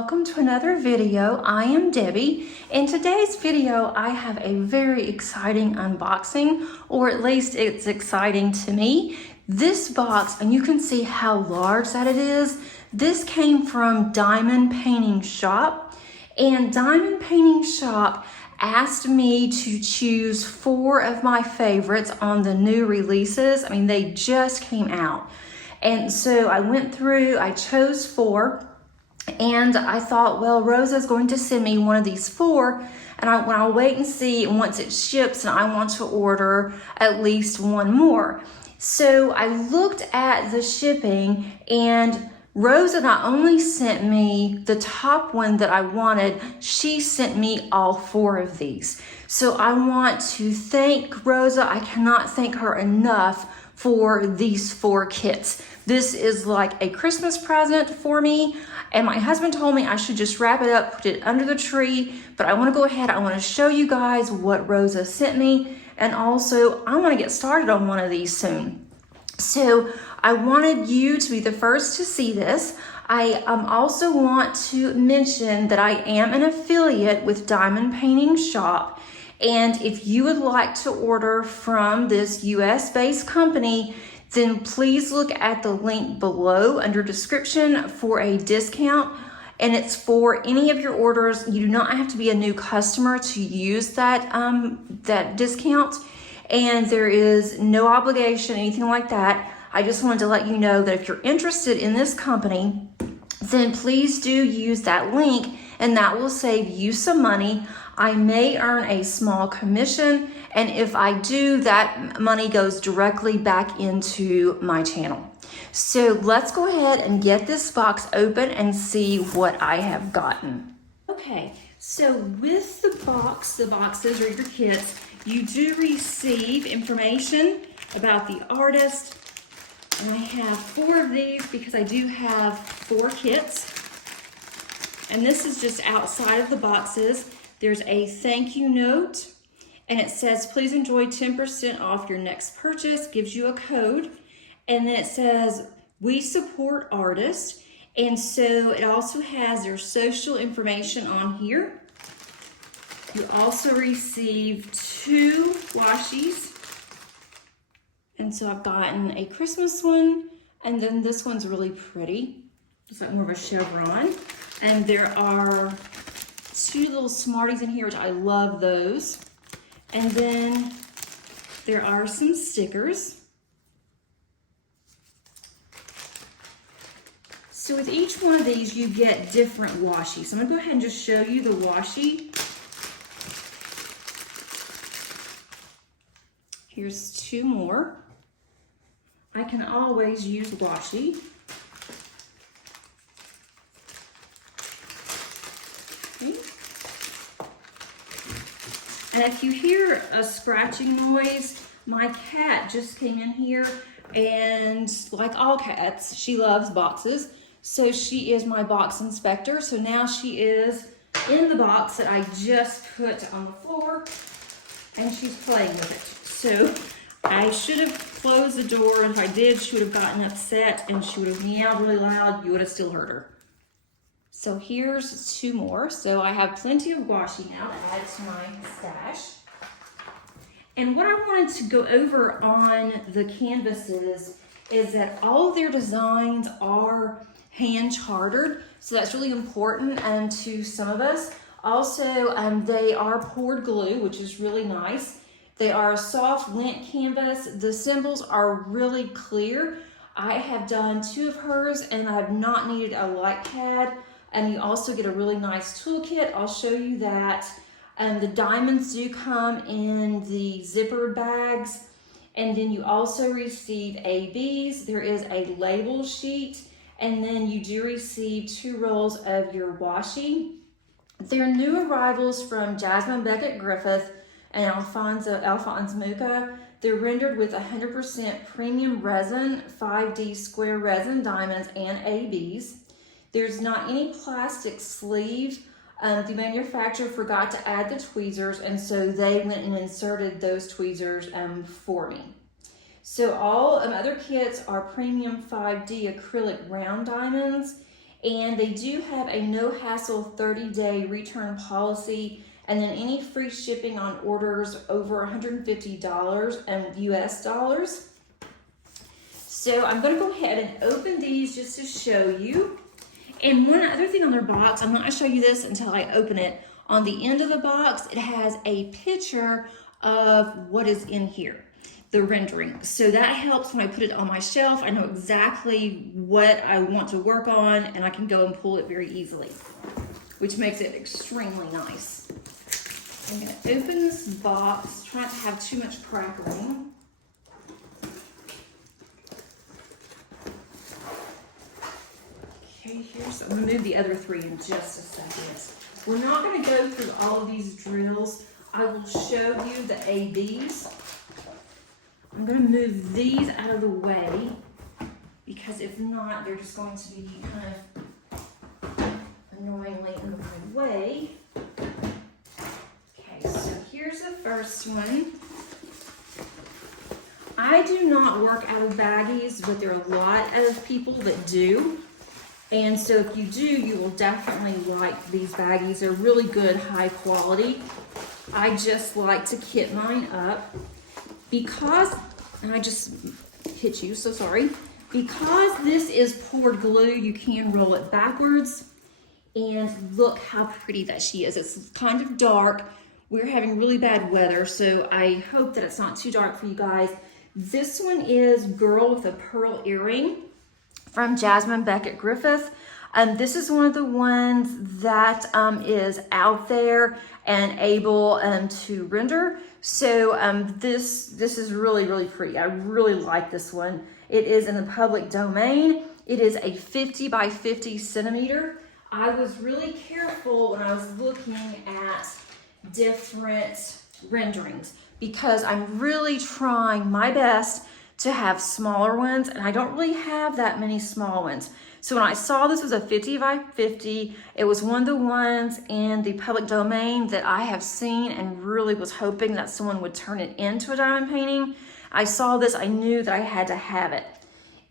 welcome to another video. I am Debbie. In today's video, I have a very exciting unboxing, or at least it's exciting to me. This box, and you can see how large that it is, this came from Diamond Painting Shoppe, and Diamond Painting Shoppe asked me to choose 4 of my favorites on the new releases. I mean, they just came out. And so I went through, I chose 4, and I thought, well, Rosa's going to send me one of these 4, and I'll wait and see once it ships, and I want to order at least 1 more. So I looked at the shipping, and Rosa not only sent me the top one that I wanted, she sent me all 4 of these. So I want to thank Rosa. I cannot thank her enough for these 4 kits. This is like a Christmas present for me, and my husband told me I should just wrap it up, put it under the tree, but I want to go ahead, I want to show you guys what Rosa sent me, and also I want to get started on one of these soon. So I wanted you to be the first to see this. I also want to mention that I am an affiliate with Diamond Painting Shoppe, and if you would like to order from this US-based company, then please look at the link below under description for a discount. And it's for any of your orders. You do not have to be a new customer to use that, that discount. And there is no obligation, anything like that. I just wanted to let you know that if you're interested in this company, then please do use that link, and that will save you some money. I may earn a small commission, and if I do, that money goes directly back into my channel. So let's go ahead and get this box open and see what I have gotten. Okay, so with the boxes or your kits, you do receive information about the artist, and I have 4 of these because I do have 4 kits. And this is just outside of the boxes. There's a thank you note, and it says, please enjoy 10% off your next purchase, gives you a code. And then it says, we support artists. And so it also has their social information on here. You also receive 2 washies. And so I've gotten a Christmas one, and then this one's really pretty. It's like more of a chevron. And there are 2 little Smarties in here, which I love those. And then there are some stickers. So with each one of these, you get different washi. So I'm gonna go ahead and just show you the washi. Here's 2 more. I can always use washi. Okay. And if you hear a scratching noise, my cat just came in here, and like all cats, she loves boxes. So she is my box inspector. So now she is in the box that I just put on the floor, and she's playing with it. So I should have closed the door, and if I did, she would have gotten upset and she would have meowed really loud. You would have still heard her. So here's 2 more. So I have plenty of washi now to add to my stash. And what I wanted to go over on the canvases is that all of their designs are hand chartered. So that's really important to some of us. Also, they are poured glue, which is really nice. They are soft lint canvas. The symbols are really clear. I have done 2 of hers, and I have not needed a light pad. And you also get a really nice toolkit. I'll show you that. The diamonds do come in the zippered bags. And then you also receive ABs. There is a label sheet. And then you do receive 2 rolls of your washi. They're new arrivals from Jasmine Beckett Griffith and Alphonse Muka. They're rendered with 100% premium resin, 5D square resin diamonds, and ABs. There's not any plastic sleeve. The manufacturer forgot to add the tweezers, and so they went and inserted those tweezers for me. So all other kits are premium 5D acrylic round diamonds, And they do have a no hassle 30-day return policy, and then any free shipping on orders over $150 US dollars. So I'm going to go ahead and open these just to show you. And one other thing on their box, I'm not going to show you this until I open it. On the end of the box, it has a picture of what is in here, the rendering. So that helps when I put it on my shelf. I know exactly what I want to work on, and I can go and pull it very easily, which makes it extremely nice. I'm going to open this box, try not to have too much crackling. Okay, I'm going to move the other three in just a second. We're not going to go through all of these drills. I will show you the ABs. I'm going to move these out of the way because if not, they're just going to be kind of annoyingly in my way. Okay, so here's the first one. I do not work out of baggies, but there are a lot of people that do. And so if you do, you will definitely like these baggies. They're really good, high quality. I just like to kit mine up because, and I just hit you, so sorry. Because this is poured glue, you can roll it backwards. And look how pretty that she is. It's kind of dark. We're having really bad weather, so I hope that it's not too dark for you guys. This one is Girl with a Pearl Earring from Diamond Painting Shoppe. This is one of the ones that is out there and able to render. So this is really, really pretty. I really like this one. It is in the public domain. It is a 50 by 50 centimeter. I was really careful when I was looking at different renderings because I'm really trying my best to have smaller ones, and I don't really have that many small ones. So when I saw this was a 50 by 50, it was one of the ones in the public domain that I have seen and really was hoping that someone would turn it into a diamond painting. I saw this, I knew that I had to have it.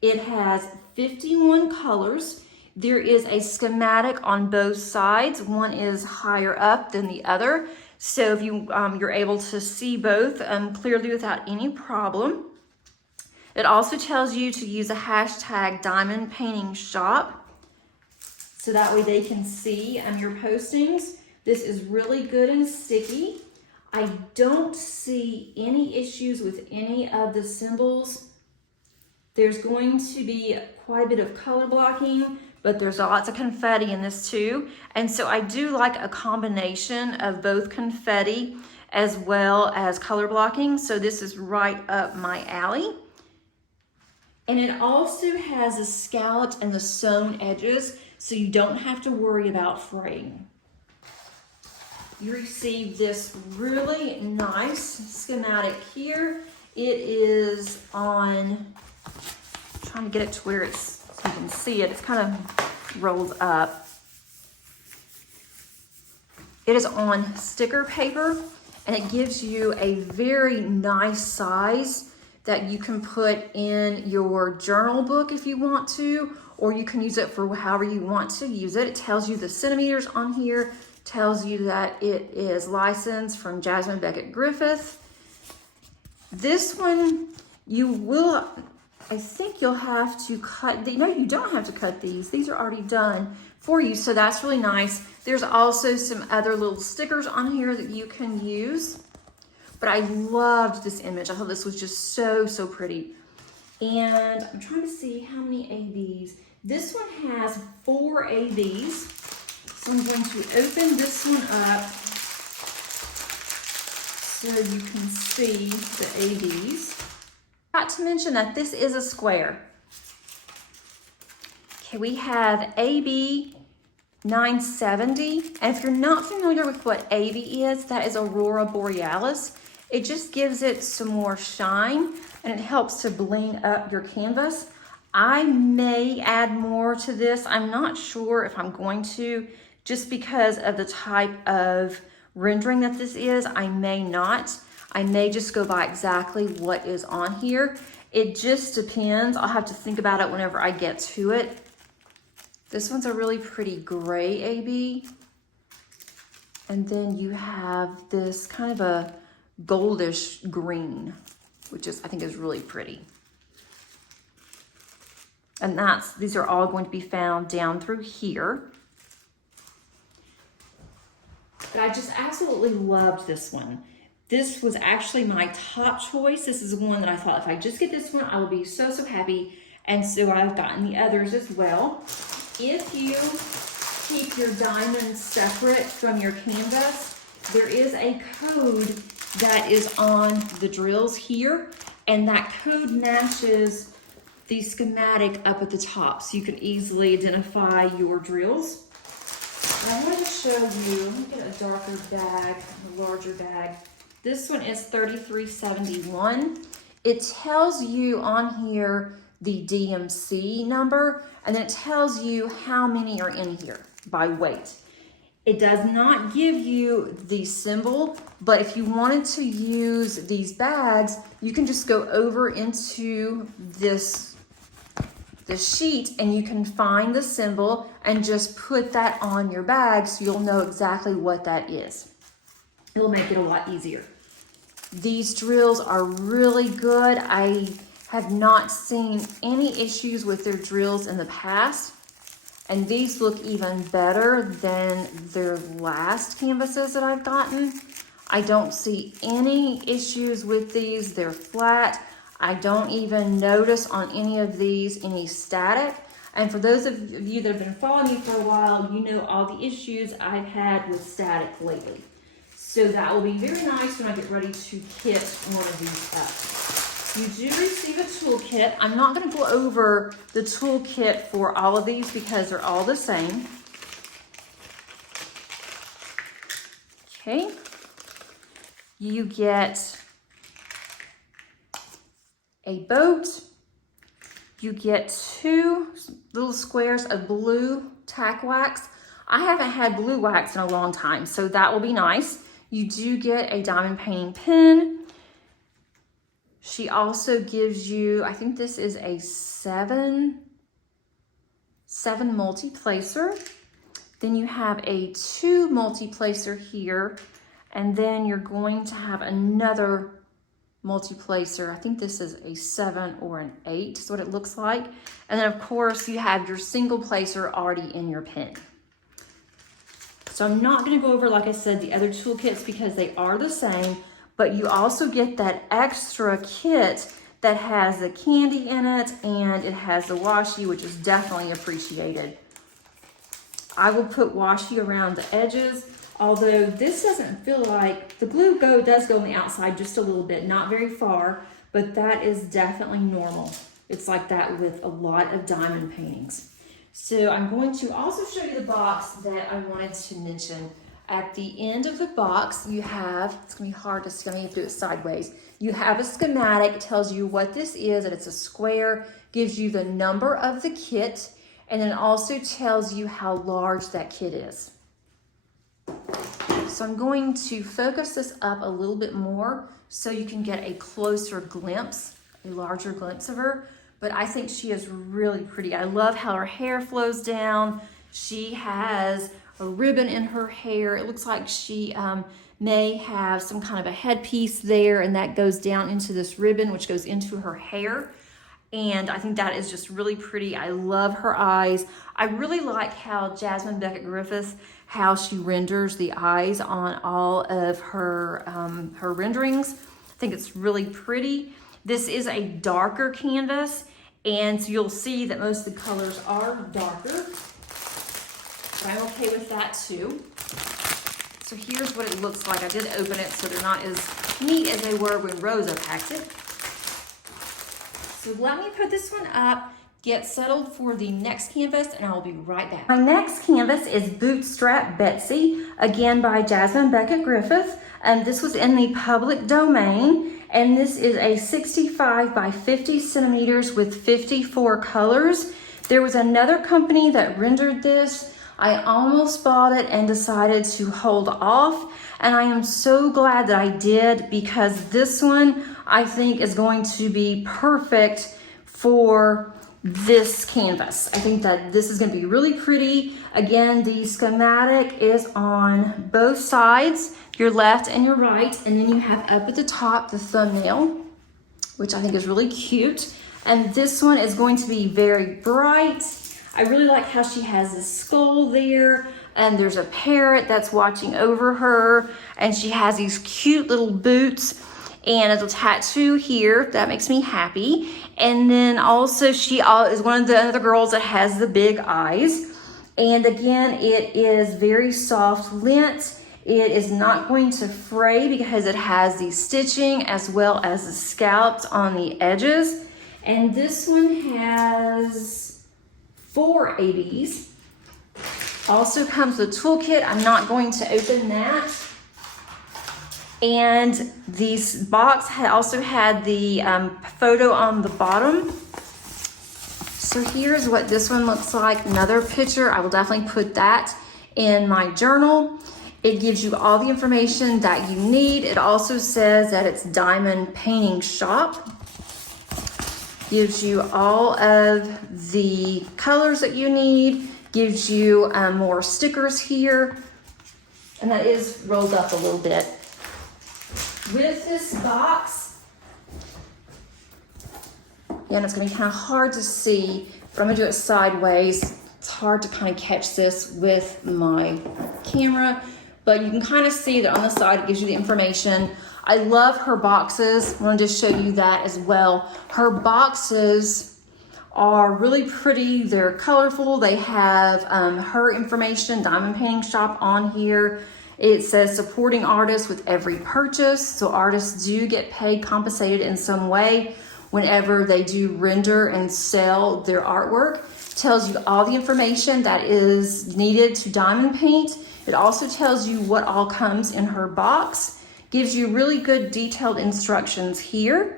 It has 51 colors. There is a schematic on both sides. One is higher up than the other. So if you're able to see both clearly without any problem. It also tells you to use a hashtag Diamond Painting Shoppe, so that way they can see your postings. This is really good and sticky. I don't see any issues with any of the symbols. There's going to be quite a bit of color blocking, but there's lots of confetti in this too. And so I do like a combination of both confetti as well as color blocking. So this is right up my alley. And it also has the scalloped and the sewn edges, so you don't have to worry about fraying. You receive this really nice schematic here. It is on, I'm trying to get it to where it's, so you can see it, it's kind of rolled up. It is on sticker paper, and it gives you a very nice size that you can put in your journal book if you want to, or you can use it for however you want to use it. It tells you the centimeters on here, tells you that it is licensed from Diamond Painting Shoppe. This one, you will, I think you'll have to cut, no, you don't have to cut these. These are already done for you, so that's really nice. There's also some other little stickers on here that you can use. But I loved this image. I thought this was just so, so pretty. And I'm trying to see how many ABs. This one has 4 ABs. So I'm going to open this one up so you can see the ABs. Not to mention that this is a square. Okay, we have AB 970. And if you're not familiar with what AB is, that is Aurora Borealis. It just gives it some more shine and it helps to bling up your canvas. I may add more to this. I'm not sure if I'm going to, just because of the type of rendering that this is. I may not. I may just go by exactly what is on here. It just depends. I'll have to think about it whenever I get to it. This one's a really pretty gray AB. And then you have this kind of a goldish green, which is, I think is really pretty. And these are all going to be found down through here. But I just absolutely loved this one. This was actually my top choice. This is one that I thought if I just get this one, I will be so, so happy. And so I've gotten the others as well. If you keep your diamonds separate from your canvas, there is a code that is on the drills here, and that code matches the schematic up at the top, so you can easily identify your drills. And I wanted to show you, let me get a darker bag, a larger bag. This one is 3371. It tells you on here the DMC number, and then it tells you how many are in here by weight. It does not give you the symbol, but if you wanted to use these bags, you can just go over into this sheet and you can find the symbol and just put that on your bag so you'll know exactly what that is. It'll make it a lot easier. These drills are really good. I have not seen any issues with their drills in the past, and these look even better than their last canvases that I've gotten. I don't see any issues with these. They're flat. I don't even notice on any of these any static. And for those of you that have been following me for a while, you know all the issues I've had with static lately. So that will be very nice when I get ready to kit one of these up. You do receive a toolkit. I'm not going to go over the toolkit for all of these because they're all the same. Okay. You get a boat. You get 2 little squares of blue tack wax. I haven't had blue wax in a long time, so that will be nice. You do get a diamond painting pen. She also gives you, I think this is a 7 multi-placer. Then you have a 2 multi-placer here, and then you're going to have another multi-placer. I think this is a 7 or an 8 is what it looks like. And then of course you have your single placer already in your pen. So I'm not going to go over, like I said, the other toolkits because they are the same, but you also get that extra kit that has the candy in it and it has the washi, which is definitely appreciated. I will put washi around the edges, although this doesn't feel like, the glue does go on the outside just a little bit, not very far, but that is definitely normal. It's like that with a lot of diamond paintings. So I'm going to also show you the box that I wanted to mention. At the end of the box, you have, it's gonna be hard to see, I'm gonna do it sideways. You have a schematic, tells you what this is, that it's a square, gives you the number of the kit, and then also tells you how large that kit is. So I'm going to focus this up a little bit more so you can get a closer glimpse, a larger glimpse of her. But I think she is really pretty. I love how her hair flows down. She has a ribbon in her hair. It looks like she may have some kind of a headpiece there, and that goes down into this ribbon, which goes into her hair. And I think that is just really pretty. I love her eyes. I really like how Jasmine Beckett Griffith, how she renders the eyes on all of her, her renderings. I think it's really pretty. This is a darker canvas, and so you'll see that most of the colors are darker. But I'm okay with that too. So here's what it looks like. I did open it so they're not as neat as they were when Rosa packed it. So let me put this one up, get settled for the next canvas, and I'll be right back. My next canvas is Bootstrap Betsy, again by Jasmine Beckett Griffith. This was in the public domain, and this is a 65 by 50 centimeters with 54 colors. There was another company that rendered this. I almost bought it and decided to hold off, and I am so glad that I did, because this one I think is going to be perfect for this canvas. I think that this is going to be really pretty. Again, the schematic is on both sides, your left and your right, and then you have up at the top the thumbnail, which I think is really cute. And this one is going to be very bright. I really like how she has this skull there, and there's a parrot that's watching over her, and she has these cute little boots and a little tattoo here. That makes me happy. And then also she is one of the other girls that has the big eyes. And again, it is very soft lint. It is not going to fray because it has the stitching as well as the scallops on the edges. And this one has 4 ABs. Also comes with a toolkit. I'm not going to open that. And this box also had the photo on the bottom. So here's what this one looks like. Another picture. I will definitely put that in my journal. It gives you all the information that you need. It also says that it's Diamond Painting Shoppe. Gives you all of the colors that you need. Gives you more stickers here. And that is rolled up a little bit. With this box, and it's going to be kind of hard to see, but I'm going to do it sideways. It's hard to kind of catch this with my camera, but you can kind of see that on the side it gives you the information. I love her boxes. I wanted to show you that as well. Her boxes are really pretty. They're colorful. They have her information, Diamond Painting Shoppe, on here. It says supporting artists with every purchase. So artists do get paid, compensated in some way whenever they do render and sell their artwork. It tells you all the information that is needed to diamond paint. It also tells you what all comes in her box. Gives you really good detailed instructions here.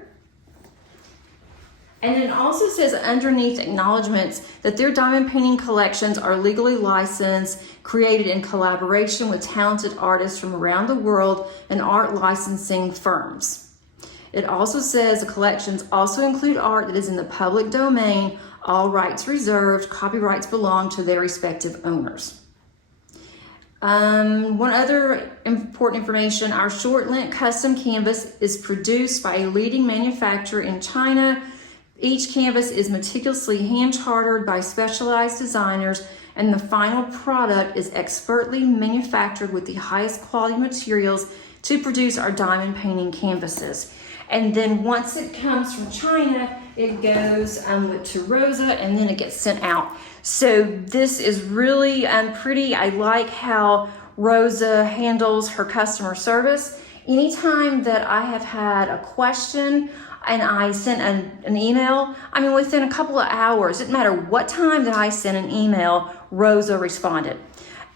And it also says underneath acknowledgements that their diamond painting collections are legally licensed, created in collaboration with talented artists from around the world and art licensing firms. It also says the collections also include art that is in the public domain, all rights reserved, copyrights belong to their respective owners. One other important information, our short length custom canvas is produced by a leading manufacturer in China. Each canvas is meticulously hand-chartered by specialized designers, and the final product is expertly manufactured with the highest quality materials to produce our diamond painting canvases. And then once it comes from China, it goes to Rosa, and then it gets sent out. So this is really pretty. I like how Rosa handles her customer service. Anytime that I have had a question and I sent an email, I mean, within a couple of hours, it didn't matter what time that I sent an email, Rosa responded.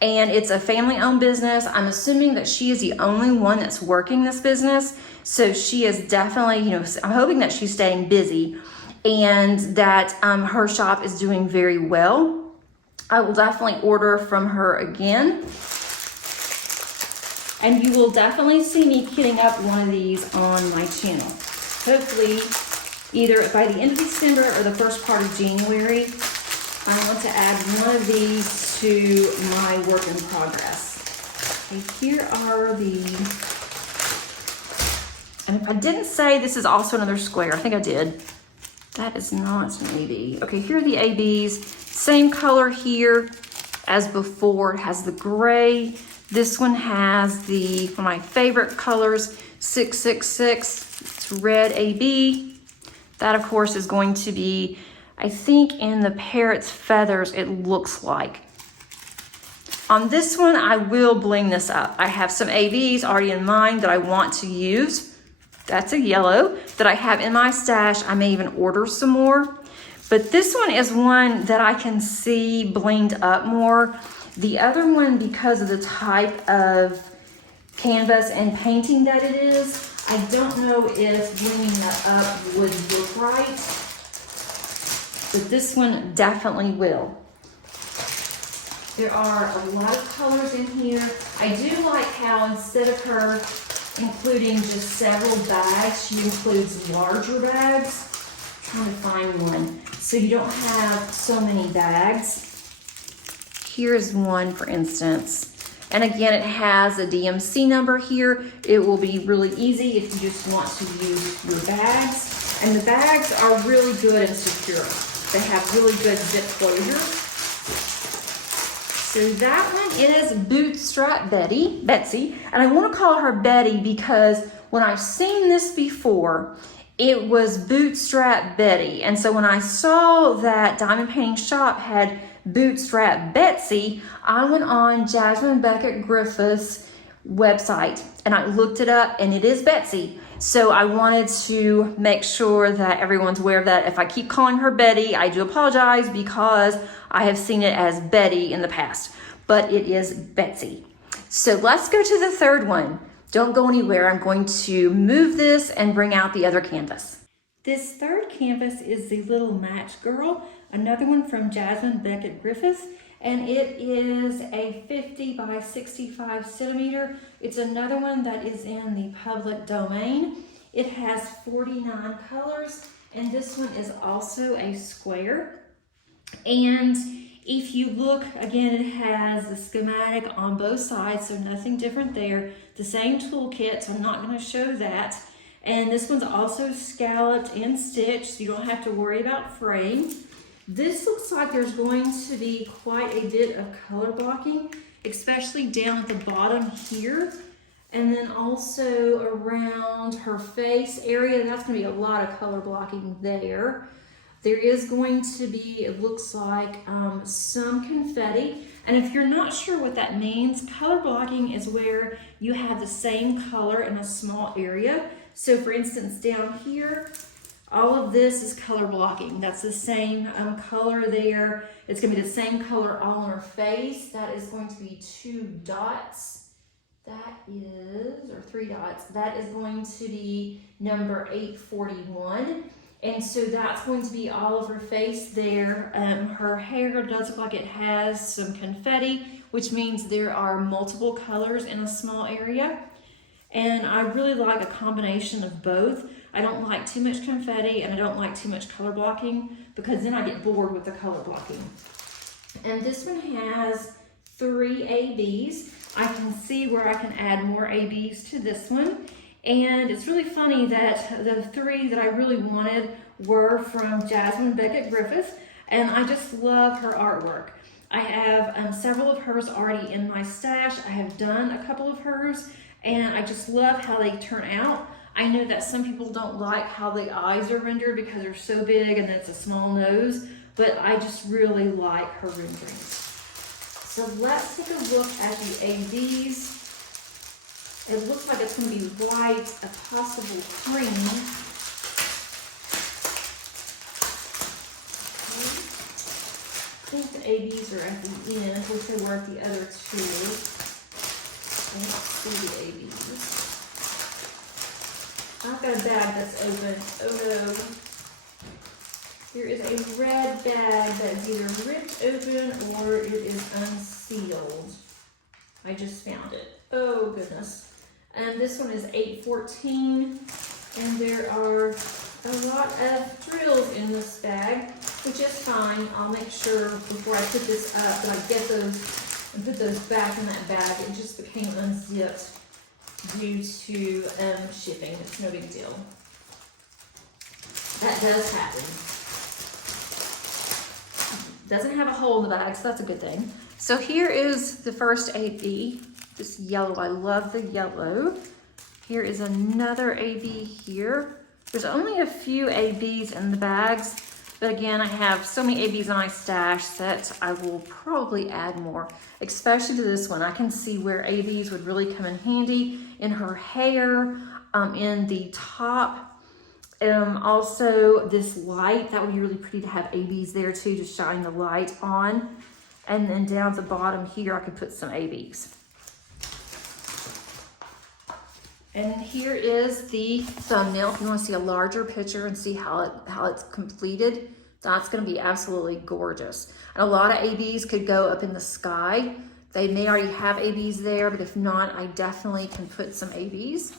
And it's a family-owned business. I'm assuming that she is the only one that's working this business. So she is definitely, I'm hoping that she's staying busy and that her shop is doing very well. I will definitely order from her again. And you will definitely see me kitting up one of these on my channel. Hopefully, either by the end of December or the first part of January, I want to add one of these to my work in progress. Okay, here are the, and if I didn't say this is also another square, I think I did. That is not an AB. Okay, here are the ABs. Same color here as before. It has the gray. This one has one of my favorite colors, 666. It's red AB. That, of course, is going to be, I think, in the parrot's feathers, it looks like. On this one, I will bling this up. I have some ABs already in mind that I want to use. That's a yellow that I have in my stash. I may even order some more. But this one is one that I can see blinged up more. The other one, because of the type of canvas and painting that it is, I don't know if blinging that up would look right. But this one definitely will. There are a lot of colors in here. I do like how instead of her including just several bags, she includes larger bags. trying to find one so you don't have so many bags. Here's one, for instance. And again, it has a DMC number here. It will be really easy if you just want to use your bags. And the bags are really good and secure. They have really good zip closure. So that one is Bootstrap Betsy. And I want to call her Betty because when I've seen this before, it was Bootstrap Betty. And so when I saw that Diamond Painting Shoppe had Bootstrap Betsy, I went on Jasmine Beckett Griffith's website and I looked it up, and it is Betsy. So I wanted to make sure that everyone's aware of that. If I keep calling her Betty, I do apologize because I have seen it as Betty in the past, but it is Betsy. So let's go to the third one. Don't go anywhere. I'm going to move this and bring out the other canvas. This third canvas is the Little Match Girl, another one from Jasmine Beckett Griffith, and it is a 50 by 65 centimeter. It's another one that is in the public domain. It has 49 colors, and this one is also a square. And if you look, again, it has the schematic on both sides, so nothing different there. The same toolkit, so I'm not going to show that. And this one's also scalloped and stitched, so you don't have to worry about fraying. This looks like there's going to be quite a bit of color blocking, especially down at the bottom here. And then also around her face area, that's going to be a lot of color blocking there. There is going to be, it looks like, some confetti. And if you're not sure what that means, color blocking is where you have the same color in a small area. So for instance, down here, all of this is color blocking. That's the same color there. It's going to be the same color all on her face. That is going to be 2 dots. That is, or 3 dots. That is going to be number 841. And so that's going to be all of her face there. Her hair does look like it has some confetti, which means there are multiple colors in a small area. And I really like a combination of both. I don't like too much confetti and I don't like too much color blocking because then I get bored with the color blocking. And this one has 3 ABs. I can see where I can add more ABs to this one. And it's really funny that the 3 that I really wanted were from Jasmine Beckett Griffith, and I just love her artwork. I have several of hers already in my stash. I have done a couple of hers, and I just love how they turn out. I know that some people don't like how the eyes are rendered because they're so big and it's a small nose, but I just really like her renderings. So let's take a look at the ABs. It looks like it's going to be white, a possible cream. I think the ABs are at the end, which they were at the other 2. Let's see the ABs. I've got a bag that's open. Oh no. There is a red bag that's either ripped open or it is unsealed. I just found it. Oh goodness. And this one is 814, and there are a lot of drills in this bag, which is fine. I'll make sure before I put this up that I get those and put those back in that bag. It just became unzipped due to shipping. It's no big deal. That does happen. Doesn't have a hole in the bag, so that's a good thing. So here is the first AB. This yellow, I love the yellow. Here is another AB here. There's only a few ABs in the bags, but again, I have so many ABs in my stash that I will probably add more, especially to this one. I can see where ABs would really come in handy in her hair, in the top. Also this light, that would be really pretty to have ABs there too, to shine the light on. And then down at the bottom here, I could put some ABs. And here is the thumbnail. If you want to see a larger picture and see how it's completed, that's going to be absolutely gorgeous. And a lot of ABs could go up in the sky. They may already have ABs there, but if not, I definitely can put some ABs.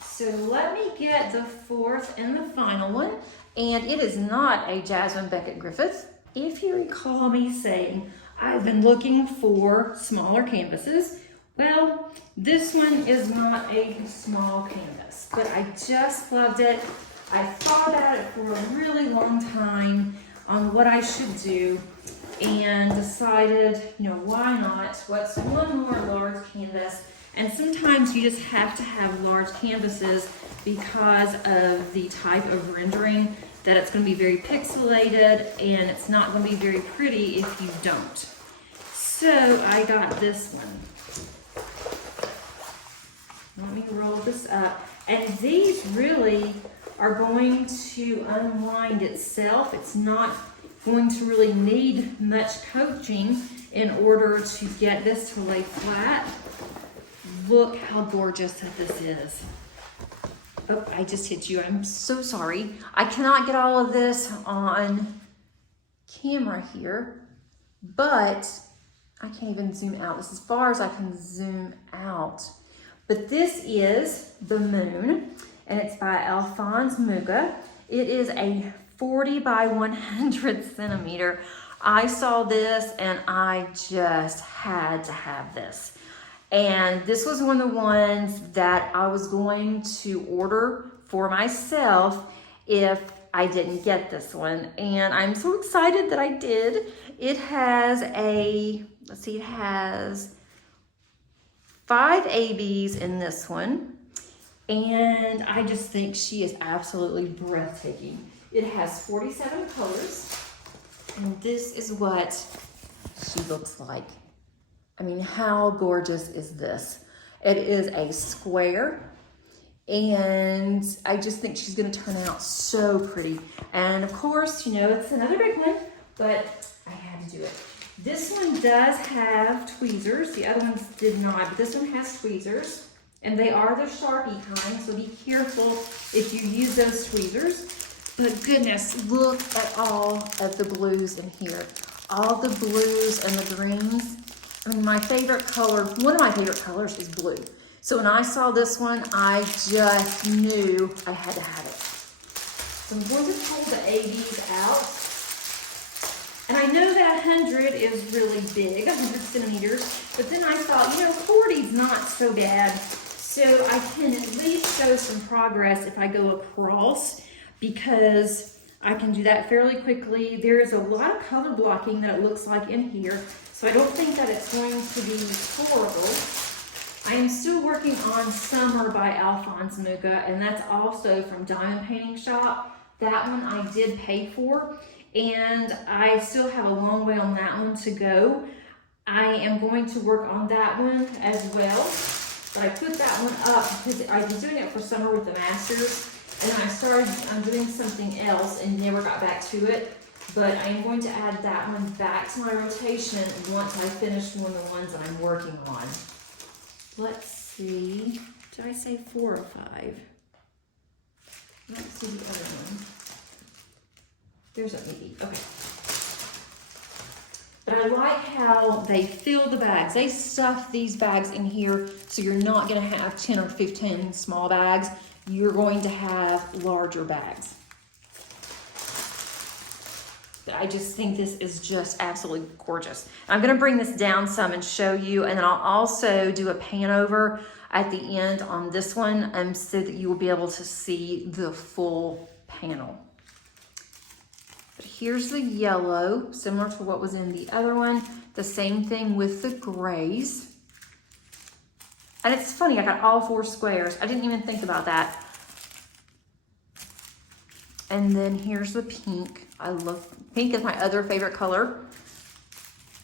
So let me get the fourth and the final one. and it is not a Jasmine Beckett Griffith. If you recall me saying I've been looking for smaller canvases, well, this one is not a small canvas, but I just loved it. I thought about it for a really long time on what I should do and decided, you know, why not? What's one more large canvas? And sometimes you just have to have large canvases because of the type of rendering, that it's going to be very pixelated and it's not going to be very pretty if you don't. So I got this one. Let me roll this up. And these really are going to unwind itself. It's not going to really need much coaching in order to get this to lay flat. Look how gorgeous that this is. Oh, I just hit you. I'm so sorry. I cannot get all of this on camera here, but I can't even zoom out. This is as far as I can zoom out. But this is the moon, and it's by Alphonse Muga. It is a 40 by 100 centimeter. I saw this and I just had to have this. And this was one of the ones that I was going to order for myself if I didn't get this one. And I'm so excited that I did. It has a, let's see, it has 5 ABs in this one. And I just think she is absolutely breathtaking. It has 47 colors. And this is what she looks like. I mean, how gorgeous is this? It is a square, and I just think she's gonna turn out so pretty. And of course, you know, it's another big one, but I had to do it. This one does have tweezers. The other ones did not, but this one has tweezers, and they are the Sharpie kind, so be careful if you use those tweezers. But goodness, look at all of the blues in here. All the blues and the greens. I mean, my favorite color, one of my favorite colors is blue. So when I saw this one, I just knew I had to have it. So I'm going to pull the ABs out. And I know that 100 is really big, 100 centimeters, but then I thought, you know, 40 is not so bad. So I can at least show some progress if I go across, because I can do that fairly quickly. There is a lot of color blocking that it looks like in here. So I don't think that it's going to be horrible. I am still working on Summer by Alphonse Muga, and that's also from Diamond Painting Shoppe. That one I did pay for, and I still have a long way on that one to go. I am going to work on that one as well, but I put that one up because I was doing it for Summer with the Masters, and then I started doing something else and never got back to it. But I am going to add that one back to my rotation once I finish one of the ones that I'm working on. Let's see, did I say 4 or 5? Let's see the other one. There's a maybe, okay. But I like how they fill the bags. They stuff these bags in here, so you're not gonna have 10 or 15 small bags. You're going to have larger bags. I just think this is just absolutely gorgeous. I'm gonna bring this down some and show you, and then I'll also do a pan over at the end on this one so that you will be able to see the full panel. But here's the yellow, similar to what was in the other one. The same thing with the grays. And it's funny, I got all 4 squares. I didn't even think about that. And then here's the pink. I love pink, is my other favorite color.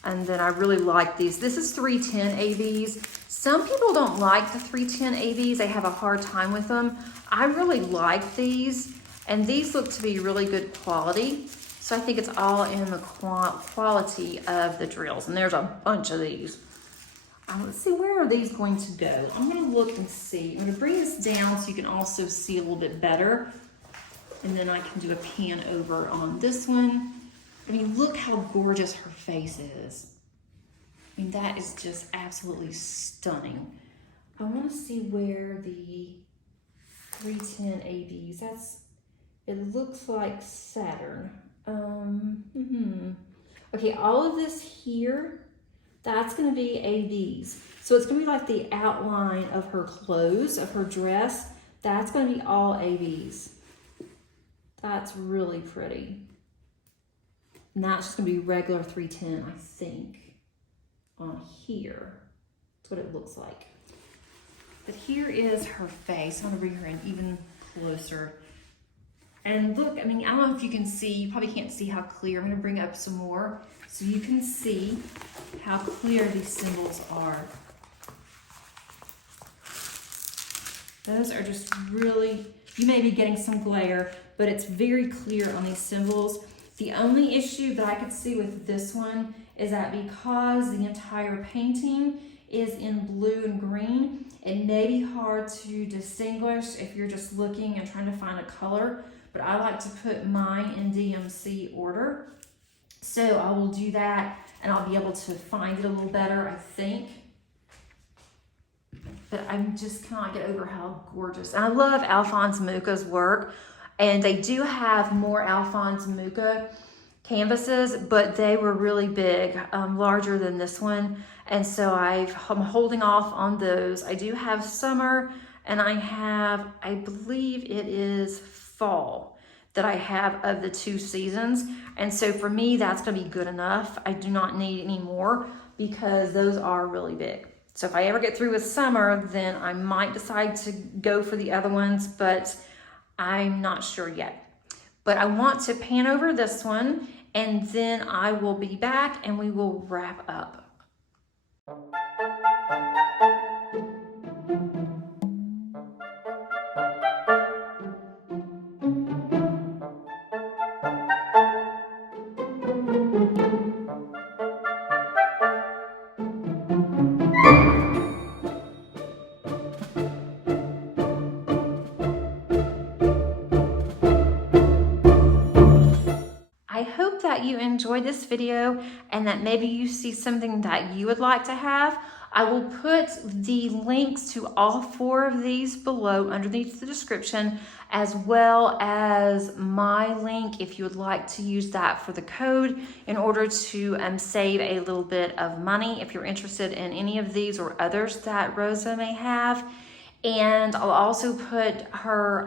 And then I really like these. This is 310 ABs. Some people don't like the 310 ABs. They have a hard time with them. I really like these, and these look to be really good quality. So I think it's all in the quality of the drills. And there's a bunch of these. Let's see, where are these going to go? I'm gonna look and see. I'm gonna bring this down so you can also see a little bit better. And then I can do a pan over on this one. I mean, look how gorgeous her face is. I mean, that is just absolutely stunning. I want to see where the 310 ABs, It looks like Saturn. Okay, all of this here, that's gonna be ABs. So it's gonna be like the outline of her clothes, of her dress. That's gonna be all ABs. That's really pretty. And that's just gonna be regular 310, I think, on here. That's what it looks like. But here is her face. I'm gonna bring her in even closer. And look, I mean, I don't know if you can see, you probably can't see how clear. I'm gonna bring up some more so you can see how clear these symbols are. Those are just really, you may be getting some glare, but it's very clear on these symbols. The only issue that I could see with this one is that because the entire painting is in blue and green, it may be hard to distinguish if you're just looking and trying to find a color, but I like to put mine in DMC order. So I will do that and I'll be able to find it a little better, I think. But I just cannot get over how gorgeous. And I love Alphonse Mucha's work. And they do have more Alphonse Mucha canvases, but they were really big, larger than this one. And so I'm holding off on those. I do have summer and I have, I believe it is fall that I have of the 2 seasons. And so for me, that's gonna be good enough. I do not need any more because those are really big. So if I ever get through with summer, then I might decide to go for the other ones, but I'm not sure yet. But I want to pan over this one and then I will be back and we will wrap up. I hope that you enjoyed this video and that maybe you see something that you would like to have. I will put the links to all 4 of these below underneath the description, as well as my link if you would like to use that for the code in order to save a little bit of money if you're interested in any of these or others that Rosa may have. And I'll also put her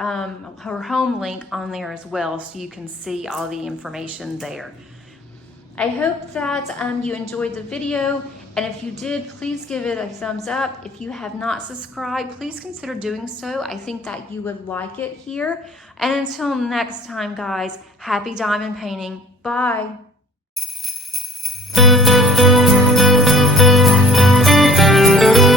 home link on there as well so you can see all the information there. I hope that you enjoyed the video, and if you did, please give it a thumbs up. If you have not subscribed, please consider doing so. I think that you would like it here. And until next time, guys, happy diamond painting. Bye.